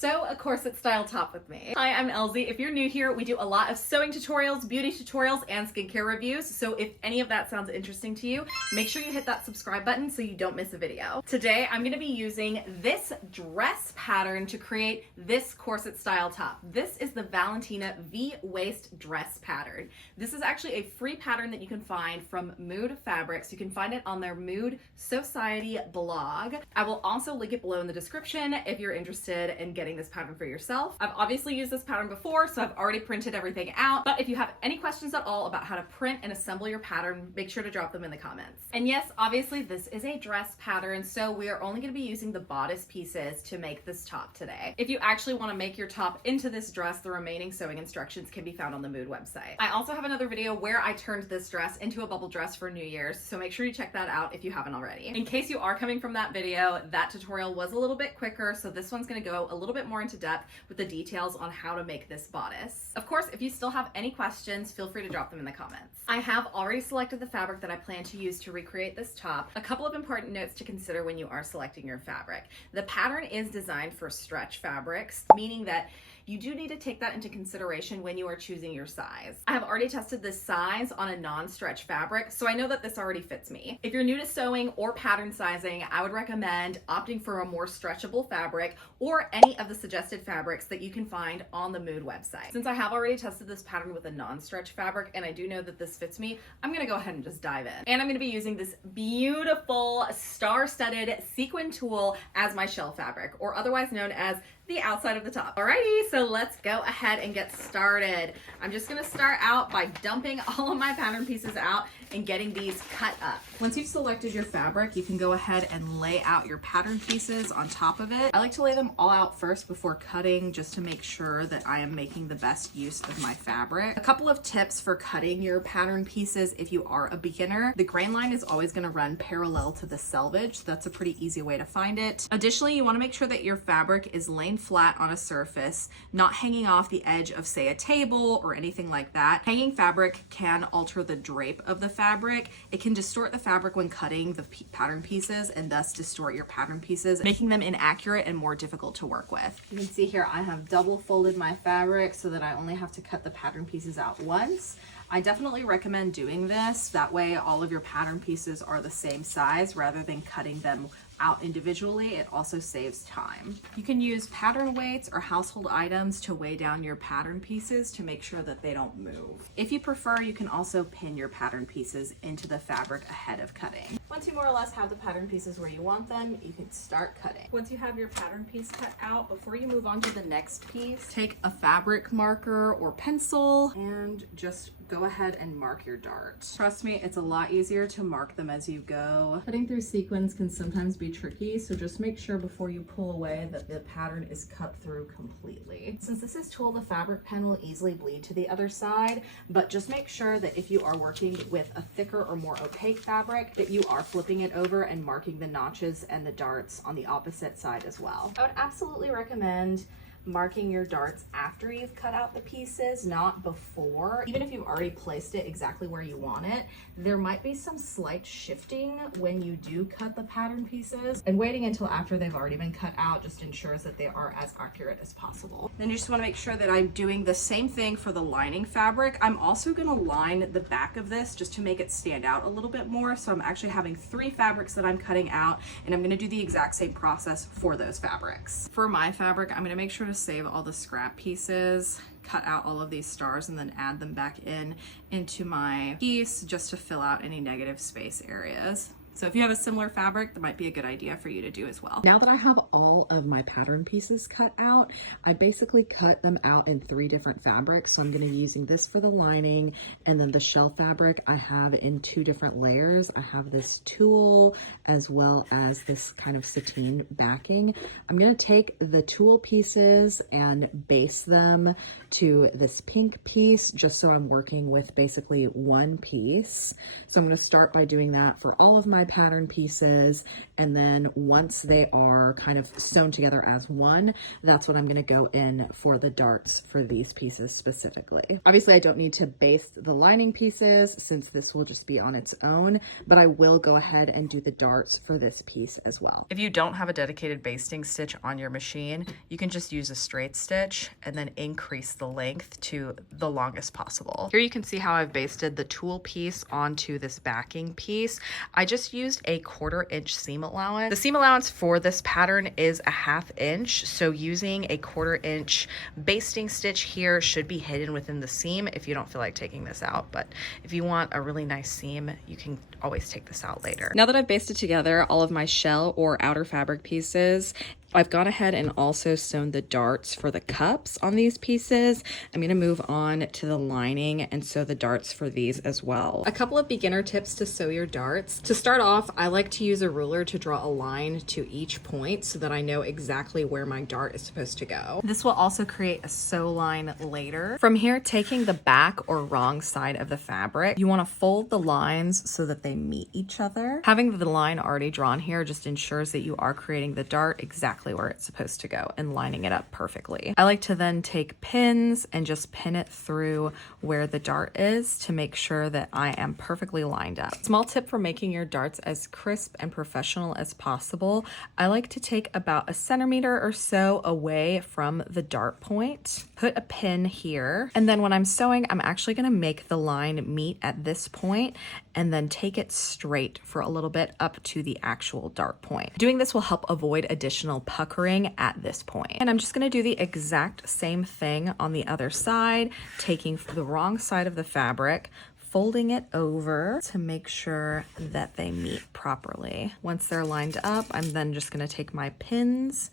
Sew a corset style top with me. Hi, I'm Elsie. If you're new here, we do a lot of sewing tutorials, beauty tutorials, and skincare reviews. So if any of that sounds interesting to you, make sure you hit that subscribe button so you don't miss a video. Today, I'm gonna be using this dress pattern to create this corset style top. This is the Valentina V-waist dress pattern. This is actually a free pattern that you can find from Mood Fabrics. You can find it on their Mood Society blog. I will also link it below in the description if you're interested in getting this pattern for yourself. I've obviously used this pattern before, so I've already printed everything out, but if you have any questions at all about how to print and assemble your pattern, make sure to drop them in the comments. And yes, obviously this is a dress pattern, so we are only going to be using the bodice pieces to make this top today. If you actually want to make your top into this dress, the remaining sewing instructions can be found on the Mood website. I also have another video where I turned this dress into a bubble dress for New Year's, so make sure you check that out if you haven't already. In case you are coming from that video, that tutorial was a little bit quicker, so this one's going to go a little bit more into depth with the details on how to make this bodice. Of course, if you still have any questions, feel free to drop them in the comments. I have already selected the fabric that I plan to use to recreate this top. A couple of important notes to consider when you are selecting your fabric. The pattern is designed for stretch fabrics, meaning that you do need to take that into consideration when you are choosing your size. I have already tested this size on a non-stretch fabric, so I know that this already fits me. If you're new to sewing or pattern sizing, I would recommend opting for a more stretchable fabric or any of the suggested fabrics that you can find on the Mood website. Since I have already tested this pattern with a non-stretch fabric and I do know that this fits me, I'm gonna go ahead and just dive in. And I'm gonna be using this beautiful star-studded sequin tulle as my shell fabric, or otherwise known as the outside of the top. Alrighty, so let's go ahead and get started. I'm just gonna start out by dumping all of my pattern pieces out and getting these cut up. Once you've selected your fabric, you can go ahead and lay out your pattern pieces on top of it. I like to lay them all out first before cutting, just to make sure that I am making the best use of my fabric. A couple of tips for cutting your pattern pieces if you are a beginner. The grain line is always gonna run parallel to the selvage. That's a pretty easy way to find it. Additionally, you wanna make sure that your fabric is laying flat on a surface, not hanging off the edge of, say, a table or anything like that. Hanging fabric can alter the drape of the fabric. It can distort the fabric when cutting the pattern pieces and thus distort your pattern pieces, making them inaccurate and more difficult to work with. You can see here I have double folded my fabric so that I only have to cut the pattern pieces out once. I definitely recommend doing this. That way all of your pattern pieces are the same size rather than cutting them out individually. It also saves time. You can use pattern weights or household items to weigh down your pattern pieces to make sure that they don't move. If you prefer, you can also pin your pattern pieces into the fabric ahead of cutting. Once you more or less have the pattern pieces where you want them, you can start cutting. Once you have your pattern piece cut out, before you move on to the next piece, take a fabric marker or pencil and just go ahead and mark your darts. Trust me, it's a lot easier to mark them as you go. Cutting through sequins can sometimes be tricky, so just make sure before you pull away that the pattern is cut through completely. Since this is tulle, the fabric pen will easily bleed to the other side, but just make sure that if you are working with a thicker or more opaque fabric, that you are flipping it over and marking the notches and the darts on the opposite side as well. I would absolutely recommend marking your darts after you've cut out the pieces, not before. Even if you've already placed it exactly where you want it, there might be some slight shifting when you do cut the pattern pieces, and waiting until after they've already been cut out just ensures that they are as accurate as possible. Then you just want to make sure that I'm doing the same thing for the lining fabric. I'm also going to line the back of this just to make it stand out a little bit more. So I'm actually having 3 fabrics that I'm cutting out, and I'm going to do the exact same process for those fabrics. For my fabric, I'm going to make sure to save all the scrap pieces, cut out all of these stars, and then add them back into my piece just to fill out any negative space areas. So if you have a similar fabric, that might be a good idea for you to do as well. Now that I have all of my pattern pieces cut out, I basically cut them out in 3 different fabrics. So I'm going to be using this for the lining, and then the shell fabric I have in 2 different layers. I have this tulle as well as this kind of sateen backing. I'm going to take the tulle pieces and base them to this pink piece, just so I'm working with basically one piece. So I'm going to start by doing that for all of my pattern pieces, and then once they are kind of sewn together as one, that's when I'm going to go in for the darts for these pieces specifically. Obviously, I don't need to baste the lining pieces since this will just be on its own, but I will go ahead and do the darts for this piece as well. If you don't have a dedicated basting stitch on your machine, you can just use a straight stitch and then increase the length to the longest possible. Here you can see how I've basted the tulle piece onto this backing piece. I just used a 1/4 inch seam allowance. The seam allowance for this pattern is a 1/2 inch, so using a 1/4 inch basting stitch here should be hidden within the seam if you don't feel like taking this out. But if you want a really nice seam, you can always take this out later. Now that I've basted together all of my shell or outer fabric pieces, I've gone ahead and also sewn the darts for the cups on these pieces. I'm gonna move on to the lining and sew the darts for these as well. A couple of beginner tips to sew your darts. To start off, I like to use a ruler to draw a line to each point so that I know exactly where my dart is supposed to go. This will also create a sew line later. From here, taking the back or wrong side of the fabric, you wanna fold the lines so that they meet each other. Having the line already drawn here just ensures that you are creating the dart exactly where it's supposed to go and lining it up perfectly. I like to then take pins and just pin it through where the dart is to make sure that I am perfectly lined up. Small tip for making your darts as crisp and professional as possible. I like to take about 1 centimeter or so away from the dart point, put a pin here, and then when I'm sewing, I'm actually gonna make the line meet at this point and then take it straight for a little bit up to the actual dart point. Doing this will help avoid additional puckering at this point. And I'm just gonna do the exact same thing on the other side, taking the wrong side of the fabric, folding it over to make sure that they meet properly. Once they're lined up, I'm then just gonna take my pins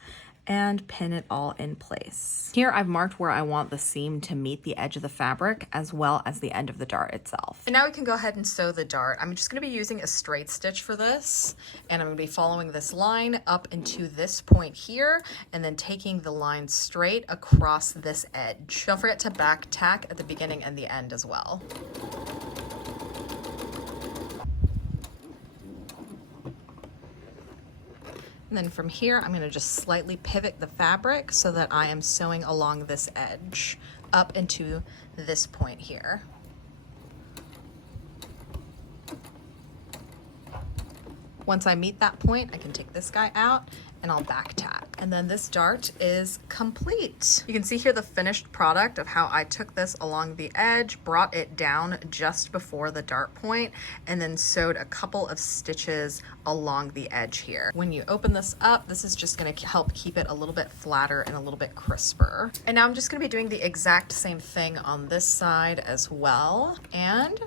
and pin it all in place. Here I've marked where I want the seam to meet the edge of the fabric as well as the end of the dart itself. And now we can go ahead and sew the dart. I'm just gonna be using a straight stitch for this, and I'm gonna be following this line up into this point here and then taking the line straight across this edge. Don't forget to back tack at the beginning and the end as well. And then from here, I'm gonna just slightly pivot the fabric so that I am sewing along this edge up into this point here. Once I meet that point, I can take this guy out and I'll back tack. And then this dart is complete. You can see here the finished product of how I took this along the edge, brought it down just before the dart point, and then sewed a couple of stitches along the edge here. When you open this up, this is just gonna help keep it a little bit flatter and a little bit crisper. And now I'm just gonna be doing the exact same thing on this side as well. And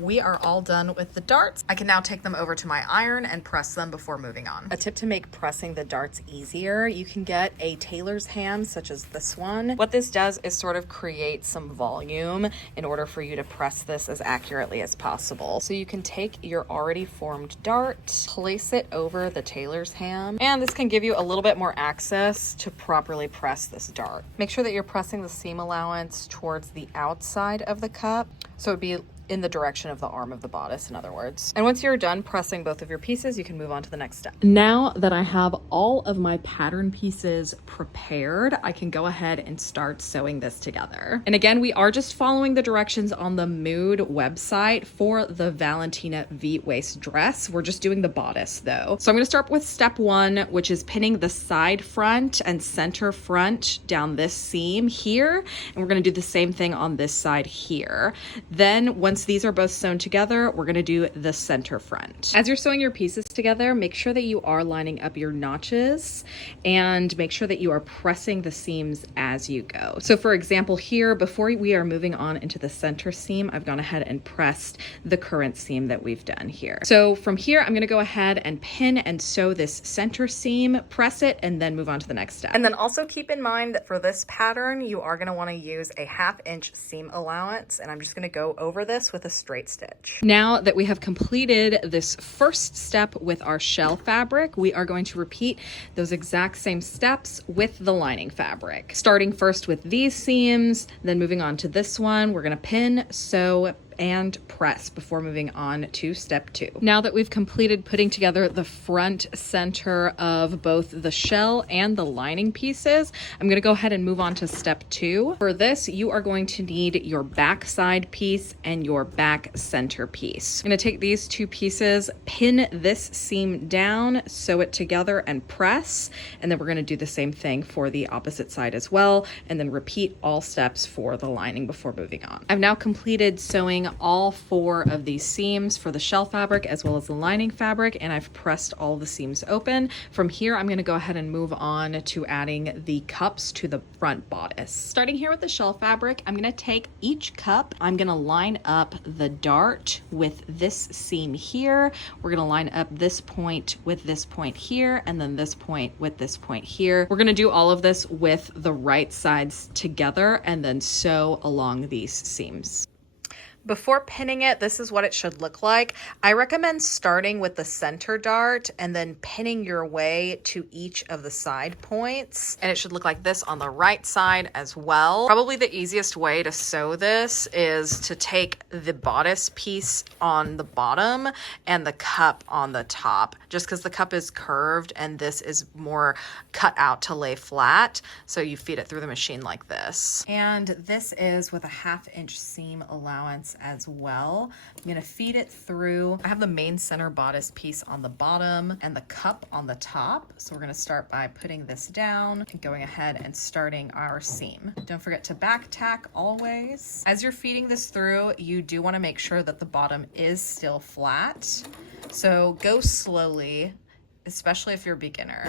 we are all done with the darts. I can now take them over to my iron and press them before moving on. A tip to make pressing the darts easier, you can get a tailor's hand such as this one. What this does is sort of create some volume in order for you to press this as accurately as possible. So you can take your already formed dart, place it over the tailor's hand, and this can give you a little bit more access to properly press this dart. Make sure that you're pressing the seam allowance towards the outside of the cup, so it'd be in the direction of the arm of the bodice, in other words. And once you're done pressing both of your pieces, you can move on to the next step. Now that I have all of my pattern pieces prepared, I can go ahead and start sewing this together. And again, we are just following the directions on the Mood website for the Valentina V-waist dress. We're just doing the bodice though. So I'm gonna start with step 1, which is pinning the side front and center front down this seam here. And we're gonna do the same thing on this side here. Then once these are both sewn together, we're gonna do the center front. As you're sewing your pieces together, make sure that you are lining up your notches and make sure that you are pressing the seams as you go. So for example here, before we are moving on into the center seam, I've gone ahead and pressed the current seam that we've done here. So from here, I'm gonna go ahead and pin and sew this center seam, press it, and then move on to the next step. And then also keep in mind that for this pattern, you are gonna wanna use a 1/2 inch seam allowance, and I'm just gonna go over this with a straight stitch. Now that we have completed this first step with our shell fabric, we are going to repeat those exact same steps with the lining fabric. Starting first with these seams, then moving on to this one, we're gonna pin, sew, and press before moving on to step 2. Now that we've completed putting together the front center of both the shell and the lining pieces, I'm going to go ahead and move on to step 2. For this, you are going to need your back side piece and your back center piece. I'm going to take these two pieces, pin this seam down, sew it together and press, and then we're going to do the same thing for the opposite side as well, and then repeat all steps for the lining before moving on. I've now completed sewing all 4 of these seams for the shell fabric as well as the lining fabric, and I've pressed all the seams open. From here, I'm going to go ahead and move on to adding the cups to the front bodice. Starting here with the shell fabric, I'm going to take each cup, I'm going to line up the dart with this seam here. We're going to line up this point with this point here, and then this point with this point here. We're going to do all of this with the right sides together and then sew along these seams. Before pinning it, this is what it should look like. I recommend starting with the center dart and then pinning your way to each of the side points. And it should look like this on the right side as well. Probably the easiest way to sew this is to take the bodice piece on the bottom and the cup on the top, just because the cup is curved and this is more cut out to lay flat. So you feed it through the machine like this. And this is with a 1/2 inch seam allowance as well. I'm going to feed it through. I have the main center bodice piece on the bottom and the cup on the top. So we're going to start by putting this down and going ahead and starting our seam. Don't forget to back tack always. As you're feeding this through, you do want to make sure that the bottom is still flat. So go slowly, especially if you're a beginner.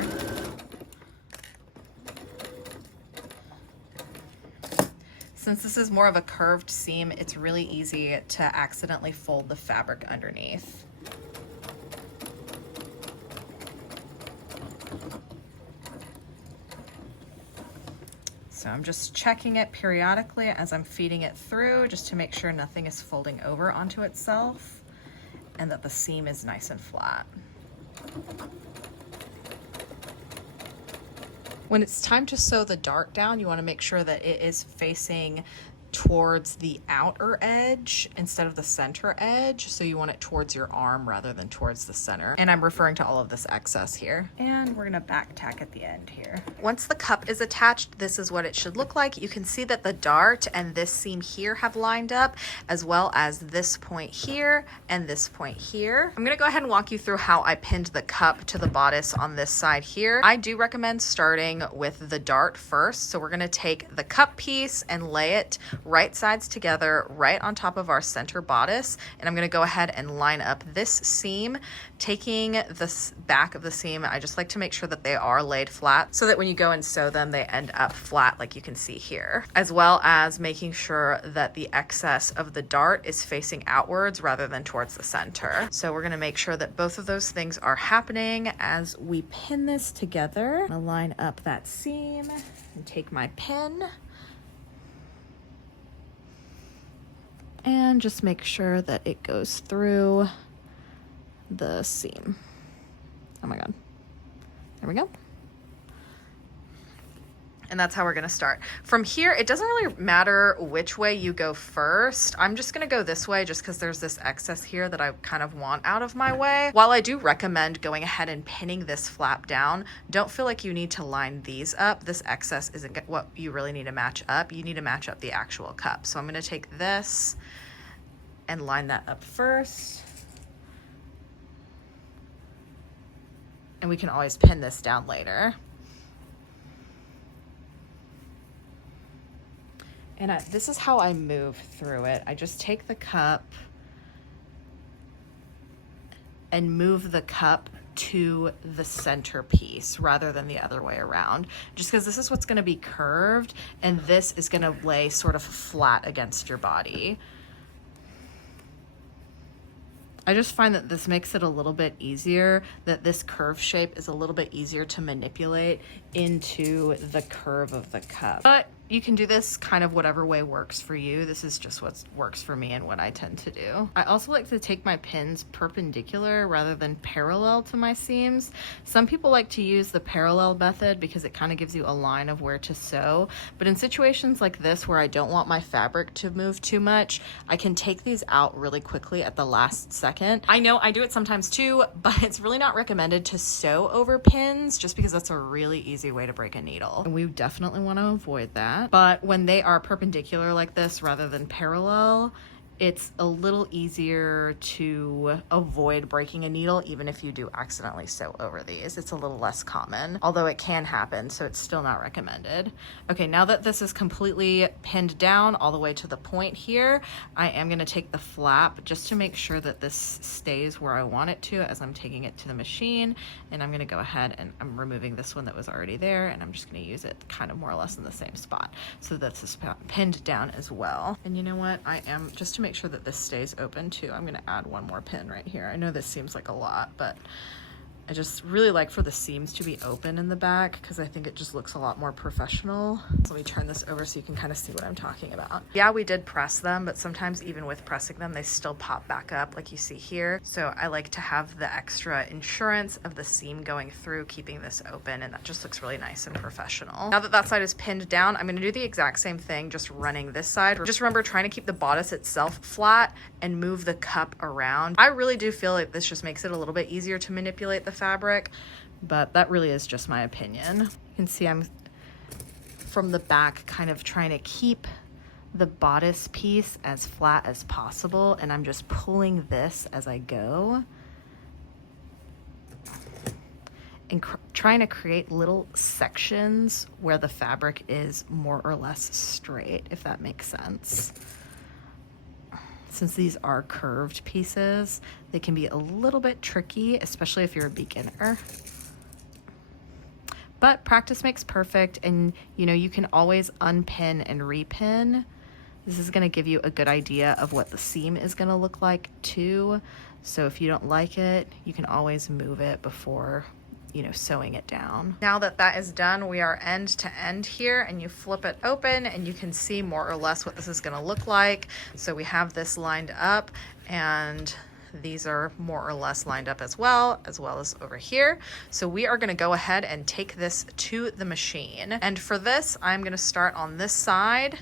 Since this is more of a curved seam, it's really easy to accidentally fold the fabric underneath. So I'm just checking it periodically as I'm feeding it through, just to make sure nothing is folding over onto itself and that the seam is nice and flat. When it's time to sew the dart down, you want to make sure that it is facing towards the outer edge instead of the center edge. So you want it towards your arm rather than towards the center. And I'm referring to all of this excess here. And we're gonna back tack at the end here. Once the cup is attached, this is what it should look like. You can see that the dart and this seam here have lined up, as well as this point here and this point here. I'm gonna go ahead and walk you through how I pinned the cup to the bodice on this side here. I do recommend starting with the dart first. So we're gonna take the cup piece and lay it right sides together right on top of our center bodice, and I'm going to go ahead and line up this seam. Taking the back of the seam, I just like to make sure that they are laid flat so that when you go and sew them, they end up flat like you can see here, as well as making sure that the excess of the dart is facing outwards rather than towards the center. So we're going to make sure that both of those things are happening as we pin this together. I'm going to line up that seam and take my pin and just make sure that it goes through the seam. Oh my God. There we go. And that's how we're gonna start. From here, it doesn't really matter which way you go first. I'm just gonna go this way just because there's this excess here that I kind of want out of my way. While I do recommend going ahead and pinning this flap down, don't feel like you need to line these up. This excess isn't what you really need to match up. You need to match up the actual cup. So I'm gonna take this and line that up first. And we can always pin this down later. And this is how I move through it. I just take the cup and move the cup to the center piece rather than the other way around, just because this is what's going to be curved and this is going to lay sort of flat against your body. I just find that this makes it a little bit easier, that this curve shape is a little bit easier to manipulate into the curve of the cup. But you can do this kind of whatever way works for you. This is just what works for me and what I tend to do. I also like to take my pins perpendicular rather than parallel to my seams. Some people like to use the parallel method because it kind of gives you a line of where to sew. But in situations like this where I don't want my fabric to move too much, I can take these out really quickly at the last second. I know I do it sometimes too, but it's really not recommended to sew over pins just because that's a really easy way to break a needle. And we definitely want to avoid that. But when they are perpendicular like this rather than parallel, it's a little easier to avoid breaking a needle even if you do accidentally sew over these. It's a little less common, although it can happen, so it's still not recommended. Okay, now that this is completely pinned down all the way to the point here, I am gonna take the flap just to make sure that this stays where I want it to as I'm taking it to the machine. And I'm gonna go ahead and I'm removing this one that was already there, and I'm just gonna use it kind of more or less in the same spot. So that's pinned down as well. And you know what, I am, just to make sure that this stays open too, I'm gonna add one more pin right here. I know this seems like a lot, but I just really like for the seams to be open in the back because I think it just looks a lot more professional. So let me turn this over so you can kind of see what I'm talking about. Yeah, we did press them, but sometimes even with pressing them, they still pop back up like you see here. So I like to have the extra insurance of the seam going through, keeping this open, and that just looks really nice and professional. Now that that side is pinned down, I'm gonna do the exact same thing, just running this side. Just remember trying to keep the bodice itself flat and move the cup around. I really do feel like this just makes it a little bit easier to manipulate the fabric, but that really is just my opinion. You can see I'm from the back kind of trying to keep the bodice piece as flat as possible, and I'm just pulling this as I go and trying to create little sections where the fabric is more or less straight, if that makes sense. Since these are curved pieces, they can be a little bit tricky, especially if you're a beginner. But practice makes perfect, and you know, you can always unpin and repin. This is gonna give you a good idea of what the seam is gonna look like too. So if you don't like it, you can always move it before, you know, sewing it down. Now that that is done, we are end to end here, and you flip it open and you can see more or less what this is gonna look like. So we have this lined up, and these are more or less lined up as well as over here. So we are gonna go ahead and take this to the machine. And for this, I'm gonna start on this side,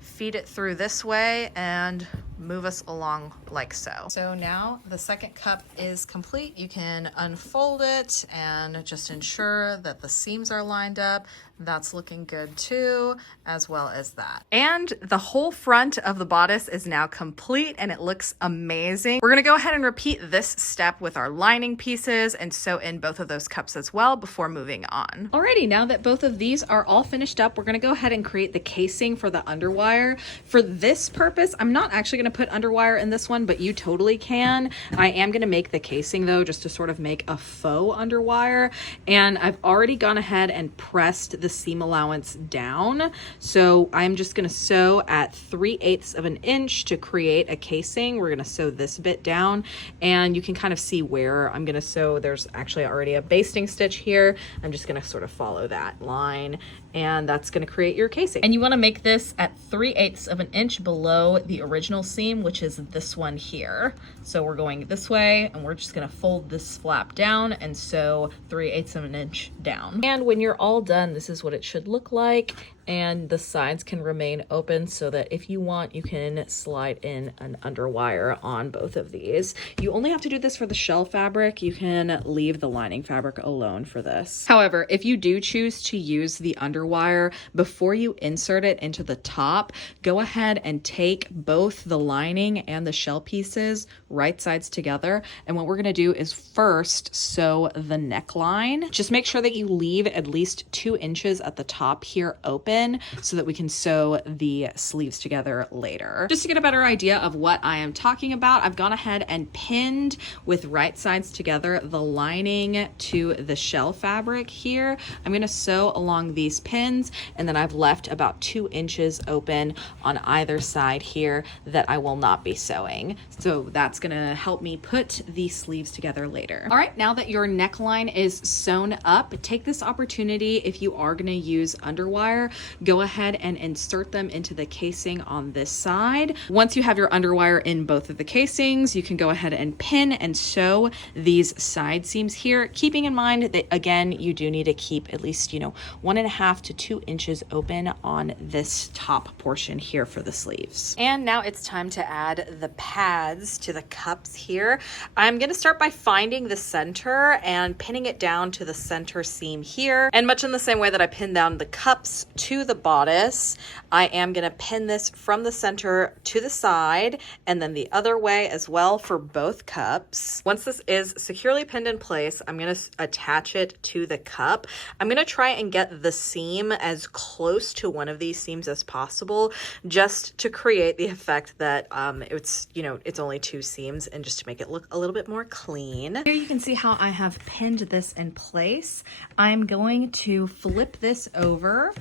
feed it through this way, and move us along like so. So now the second cup is complete. You can unfold it and just ensure that the seams are lined up. That's looking good too, as well as that. And the whole front of the bodice is now complete, and it looks amazing. We're gonna go ahead and repeat this step with our lining pieces and sew in both of those cups as well before moving on. Alrighty, now that both of these are all finished up, we're gonna go ahead and create the casing for the underwire. For this purpose, I'm not actually gonna put underwire in this one, but you totally can. I am gonna make the casing though, just to sort of make a faux underwire. And I've already gone ahead and pressed the seam allowance down. So I'm just gonna sew at 3/8 of an inch to create a casing. We're gonna sew this bit down, and you can kind of see where I'm gonna sew. There's actually already a basting stitch here. I'm just gonna sort of follow that line, and that's gonna create your casing. And you wanna make this at 3/8 of an inch below the original seam, which is this one here. So we're going this way, and we're just gonna fold this flap down and sew 3/8 of an inch down. And when you're all done, this is what it should look like. And the sides can remain open so that if you want, you can slide in an underwire on both of these. You only have to do this for the shell fabric. You can leave the lining fabric alone for this. However, if you do choose to use the underwire, before you insert it into the top, go ahead and take both the lining and the shell pieces right sides together. And what we're gonna do is first sew the neckline. Just make sure that you leave at least 2 inches at the top here open, so that we can sew the sleeves together later. Just to get a better idea of what I am talking about, I've gone ahead and pinned with right sides together the lining to the shell fabric here. I'm gonna sew along these pins, and then I've left about 2 inches open on either side here that I will not be sewing. So that's gonna help me put the sleeves together later. All right, now that your neckline is sewn up, take this opportunity, if you are gonna use underwire, go ahead and insert them into the casing on this side. Once you have your underwire in both of the casings, you can go ahead and pin and sew these side seams here, keeping in mind that again, you do need to keep at least, 1.5 to 2 inches open on this top portion here for the sleeves. And now it's time to add the pads to the cups here. I'm going to start by finding the center and pinning it down to the center seam here. And much in the same way that I pinned down the cups to the bodice, I am going to pin this from the center to the side and then the other way as well for both cups. Once this is securely pinned in place, I'm going to attach it to the cup. I'm going to try and get the seam as close to one of these seams as possible, just to create the effect that it's only 2 seams and just to make it look a little bit more clean. Here you can see how I have pinned this in place. I'm going to flip this over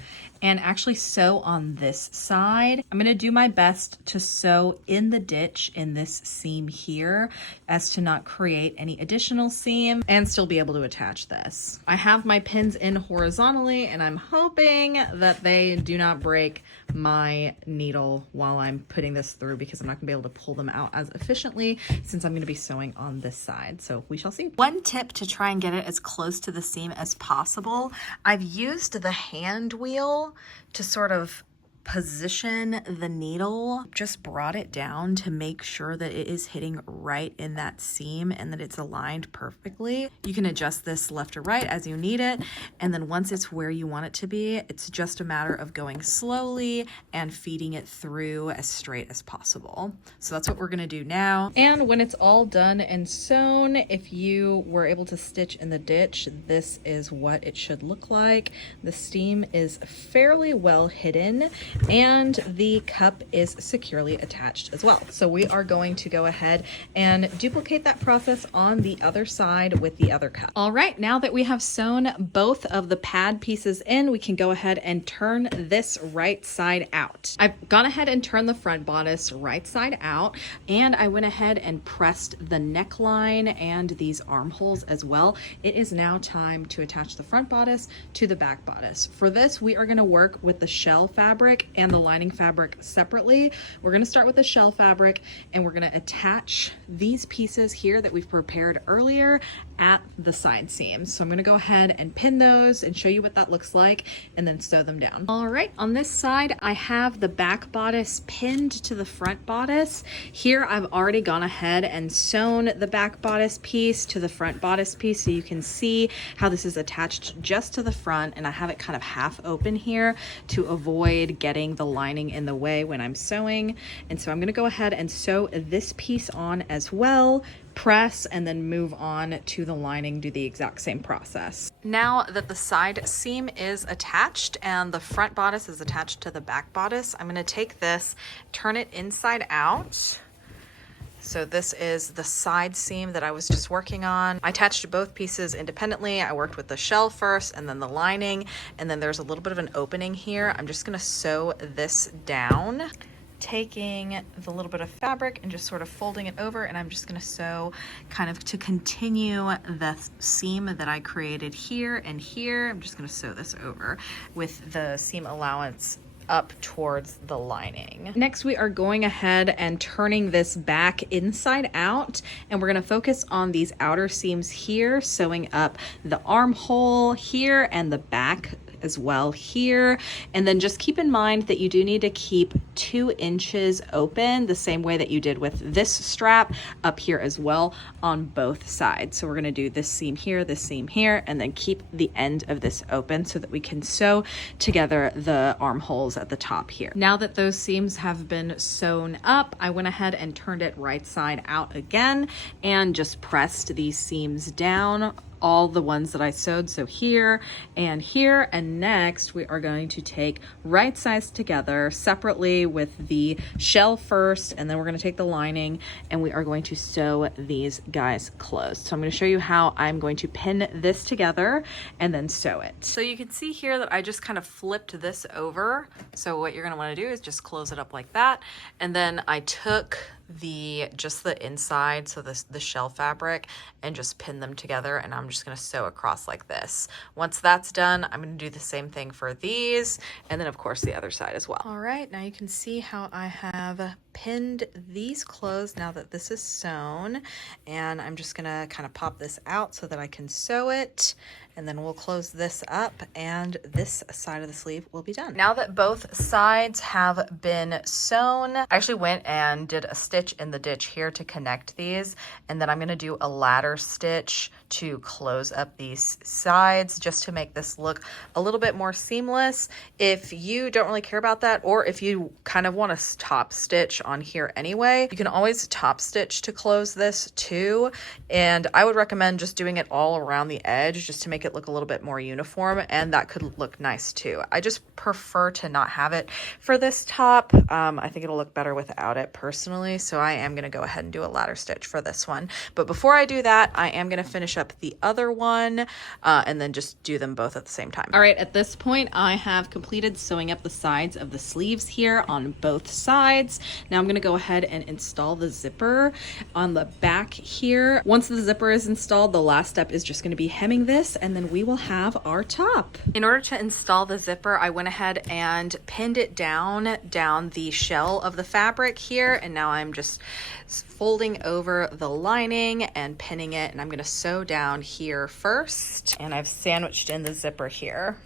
and actually sew on this side. I'm going to do my best to sew in the ditch in this seam here as to not create any additional seam and still be able to attach this. I have my pins in horizontally and I'm hoping that they do not break my needle while I'm putting this through, because I'm not gonna be able to pull them out as efficiently since I'm gonna be sewing on this side. So we shall see. One tip to try and get it as close to the seam as possible, I've used the hand wheel to sort of position the needle, just brought it down to make sure that it is hitting right in that seam and that it's aligned perfectly. You can adjust this left or right as you need it, and then once it's where you want it to be, it's just a matter of going slowly and feeding it through as straight as possible. So that's what we're gonna do now. And when it's all done and sewn, if you were able to stitch in the ditch, this is what it should look like. The seam is fairly well hidden, and the cup is securely attached as well. So we are going to go ahead and duplicate that process on the other side with the other cup. All right, now that we have sewn both of the pad pieces in, we can go ahead and turn this right side out. I've gone ahead and turned the front bodice right side out, and I went ahead and pressed the neckline and these armholes as well. It is now time to attach the front bodice to the back bodice. For this, we are going to work with the shell fabric and the lining fabric separately. We're going to start with the shell fabric and we're going to attach these pieces here that we've prepared earlier at the side seams. So I'm going to go ahead and pin those and show you what that looks like and then sew them down. All right, on this side I have the back bodice pinned to the front bodice. Here I've already gone ahead and sewn the back bodice piece to the front bodice piece, so you can see how this is attached just to the front, and I have it kind of half open here to avoid getting the lining in the way when I'm sewing. And so I'm going to go ahead and sew this piece on as well, press, and then move on to the lining, do the exact same process. Now that the side seam is attached and the front bodice is attached to the back bodice, I'm going to take this, turn it inside out. So this is the side seam that I was just working on. I attached both pieces independently. I worked with the shell first and then the lining, and then there's a little bit of an opening here. I'm just going to sew this down, taking the little bit of fabric and just sort of folding it over, and I'm just going to sew kind of to continue the seam that I created here and here. I'm just going to sew this over with the seam allowance up towards the lining. Next, we are going ahead and turning this back inside out, and we're going to focus on these outer seams here, sewing up the armhole here and the back as well here. And then just keep in mind that you do need to keep 2 inches open, the same way that you did with this strap up here as well on both sides. So we're going to do this seam here, and then keep the end of this open so that we can sew together the armholes at the top here. Now that those seams have been sewn up, I went ahead and turned it right side out again and just pressed these seams down, all the ones that I sewed, so here and here. And next we are going to take right sides together separately with the shell first, and then we're going to take the lining and we are going to sew these guys closed. So I'm going to show you how I'm going to pin this together and then sew it. So you can see here that I just kind of flipped this over. So what you're going to want to do is just close it up like that, and then I took just the inside, so the shell fabric, and just pin them together, and I'm just gonna sew across like this. Once that's done, I'm gonna do the same thing for these, and then of course the other side as well. All right, now you can see how I have pinned these closed now that this is sewn, and I'm just gonna kind of pop this out so that I can sew it, and then we'll close this up and this side of the sleeve will be done. Now that both sides have been sewn, I actually went and did a stitch in the ditch here to connect these, and then I'm gonna do a ladder stitch to close up these sides just to make this look a little bit more seamless. If you don't really care about that, or if you kind of want to top stitch on here anyway, you can always top stitch to close this too, and I would recommend just doing it all around the edge just to make it look a little bit more uniform, and that could look nice too. I just prefer to not have it for this top. I think it'll look better without it personally, so I am going to go ahead and do a ladder stitch for this one. But before I do that, I am going to finish up the other one and then just do them both at the same time. All right, at this point I have completed sewing up the sides of the sleeves here on both sides. Now I'm going to go ahead and install the zipper on the back here. Once the zipper is installed, the last step is just going to be hemming this, and then we will have our top. In order to install the zipper, I went ahead and pinned it down the shell of the fabric here, and now I'm just folding over the lining and pinning it, and I'm going to sew down here first, and I've sandwiched in the zipper here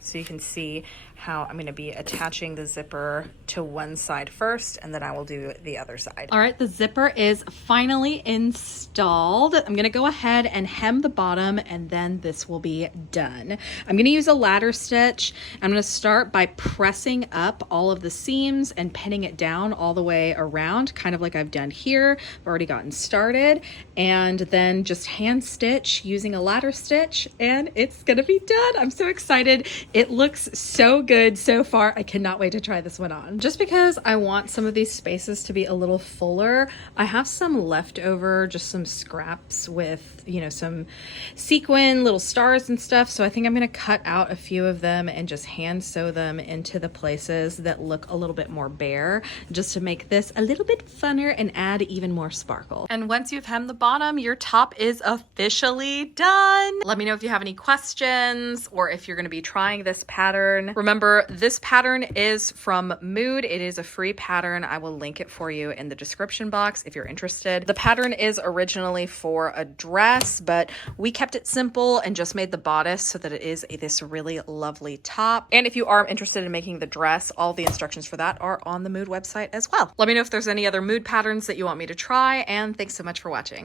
so you can see how I'm going to be attaching the zipper to one side first, and then I will do the other side. All right, the zipper is finally installed. I'm going to go ahead and hem the bottom, and then this will be done. I'm going to use a ladder stitch. I'm going to start by pressing up all of the seams and pinning it down all the way around, kind of like I've done here. I've already gotten started, and then just hand stitch using a ladder stitch, and it's going to be done. I'm so excited. It looks so good so far. I cannot wait to try this one on. Just because I want some of these spaces to be a little fuller, I have some leftover, just some scraps with, you know, some sequin, little stars and stuff. So I think I'm going to cut out a few of them and just hand sew them into the places that look a little bit more bare, just to make this a little bit funner and add even more sparkle. And once you've hemmed the bottom, your top is officially done. Let me know if you have any questions or if you're going to be trying this pattern. Remember, this pattern is from Mood. It is a free pattern. I will link it for you in the description box if you're interested. The pattern is originally for a dress, but we kept it simple and just made the bodice so that it is this really lovely top. And if you are interested in making the dress, all the instructions for that are on the Mood website as well. Let me know if there's any other Mood patterns that you want me to try, and thanks so much for watching.